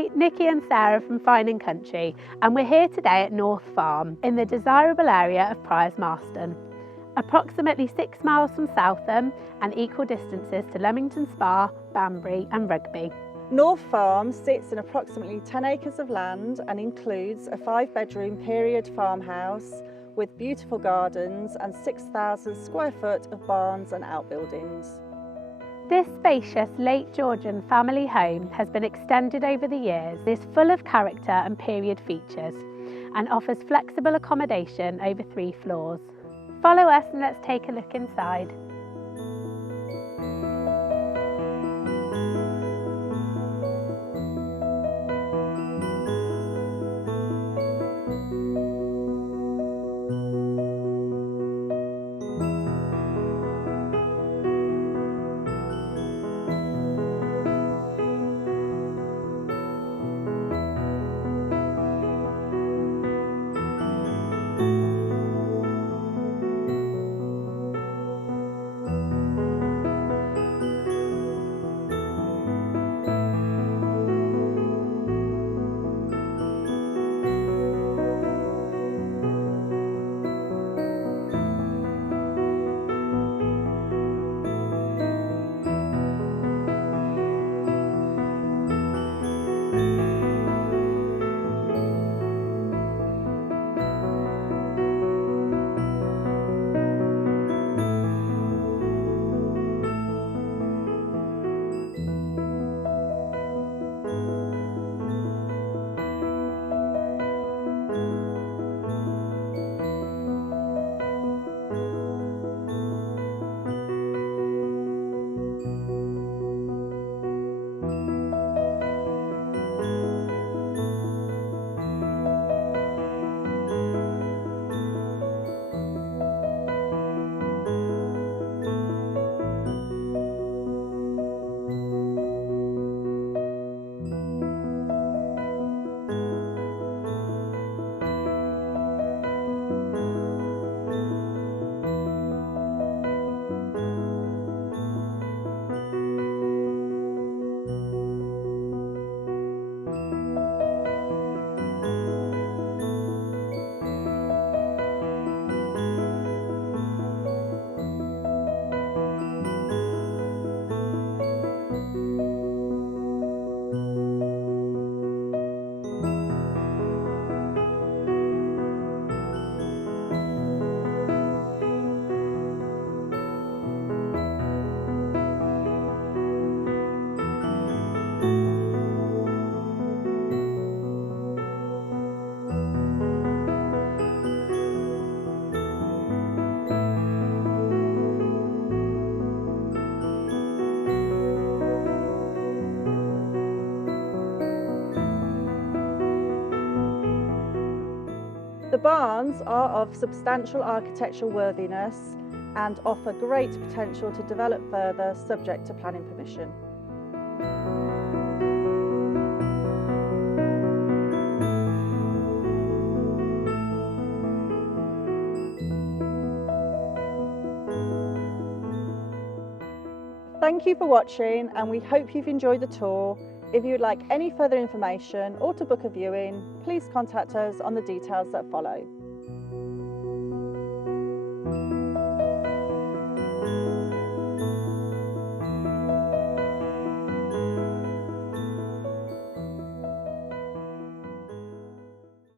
Hi, Nicky and Sarah from Fine & Country, and we're here today at North Farm in the desirable area of Priors Marston. Approximately 6 miles from Southam and equal distances to Leamington Spa, Banbury and Rugby. North Farm sits in approximately 10 acres of land and includes a 5-bedroom period farmhouse with beautiful gardens and 6,000 square foot of barns and outbuildings. This spacious Late Georgian family home has been extended over the years, is full of character and period features and offers flexible accommodation over 3 floors. Follow us and let's take a look inside. The barns are of substantial architectural worthiness and offer great potential to develop further, subject to planning permission. Thank you for watching, and we hope you've enjoyed the tour. If you would like any further information or to book a viewing, please contact us on the details that follow.